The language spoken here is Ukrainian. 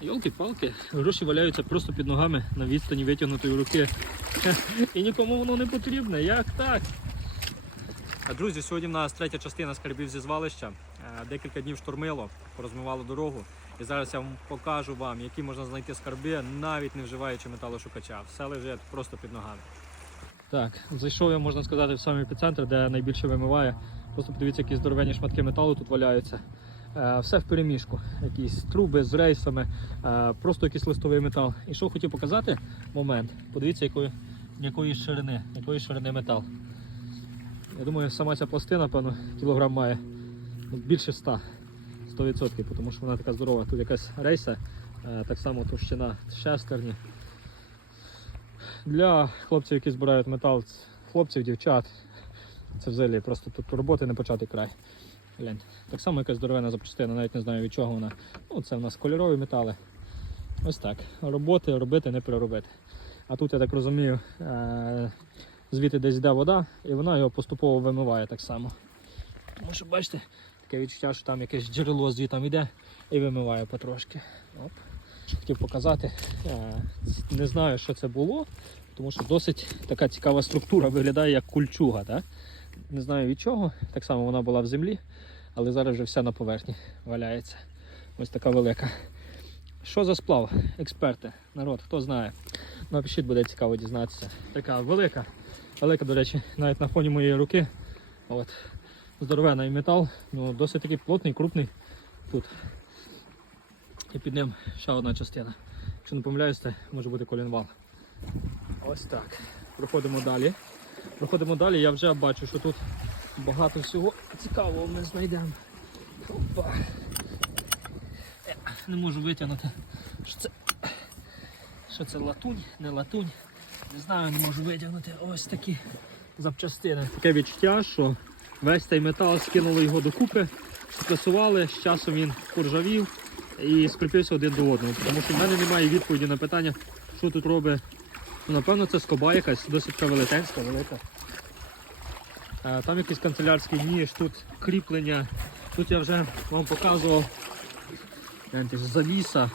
Йолки-палки, гроші валяються просто під ногами на відстані витягнутої руки. І нікому воно не потрібне. Як так? А друзі, сьогодні в нас третя частина скарбів зі звалища. Е, Декілька днів штормило, порозмивало дорогу. І зараз я вам покажу вам, які можна знайти скарби, навіть не вживаючи металошукача. Все лежить просто під ногами. Так, зайшов я, можна сказати, в самий епіцентр, де найбільше вимиває. Просто подивіться, які здоровенні шматки металу тут валяються. Е, Все в переміжку. Якісь труби з рейсами, е, просто якийсь листовий метал. І що хотів показати момент. Подивіться, якої, якої ширини, якої ширини метал. Я думаю, сама ця пластина, певно, кілограм має більше 100, 100%, тому що вона така здорова. Тут якась рейса, е, так само товщина шестерні. Для хлопців, які збирають метал, хлопців, дівчат, це взагалі просто тут роботи не початий край. Глянь. Так само якась здоровена запчастина, навіть не знаю від чого вона. Ну, це в нас кольорові метали. Ось так. Роботи робити, не переробити. А тут, я так розумію, е- звідти десь йде вода, і вона його поступово вимиває так само. Тому що, бачите, таке відчуття, що там якесь джерело звідти йде і вимиває потрошки. Оп. Хотів показати. Е, Не знаю, що це було, тому що досить така цікава структура виглядає як кульчуга. Так? Не знаю від чого. Так само вона була в землі, але зараз вже вся на поверхні валяється. Ось така велика. Що за сплав? Експерти, народ, хто знає. Напишіть, буде цікаво дізнатися. Така велика, велика, до речі, навіть на фоні моєї руки. От. Здоровений метал, ну досить такий плотний, крупний тут. І під ним ще одна частина. Якщо не помиляюсь, це може бути колінвал. Ось так. Проходимо далі. Проходимо далі, я вже бачу, що тут багато всього цікавого ми знайдемо. Опа. Е, Не можу витягнути. Що це? Що це латунь, не латунь. Не знаю, не можу витягнути. Ось такі запчастини. Таке відчуття, що весь цей метал скинули його докупи, спресували, з часом він поржавів і скріпився один до одного. Тому що в мене немає відповіді на питання, що тут робить. Напевно, це скоба якась, досить велетенська, велика. Е, Там якийсь канцелярський ніж, тут кріплення. Тут я вже вам показував завіса.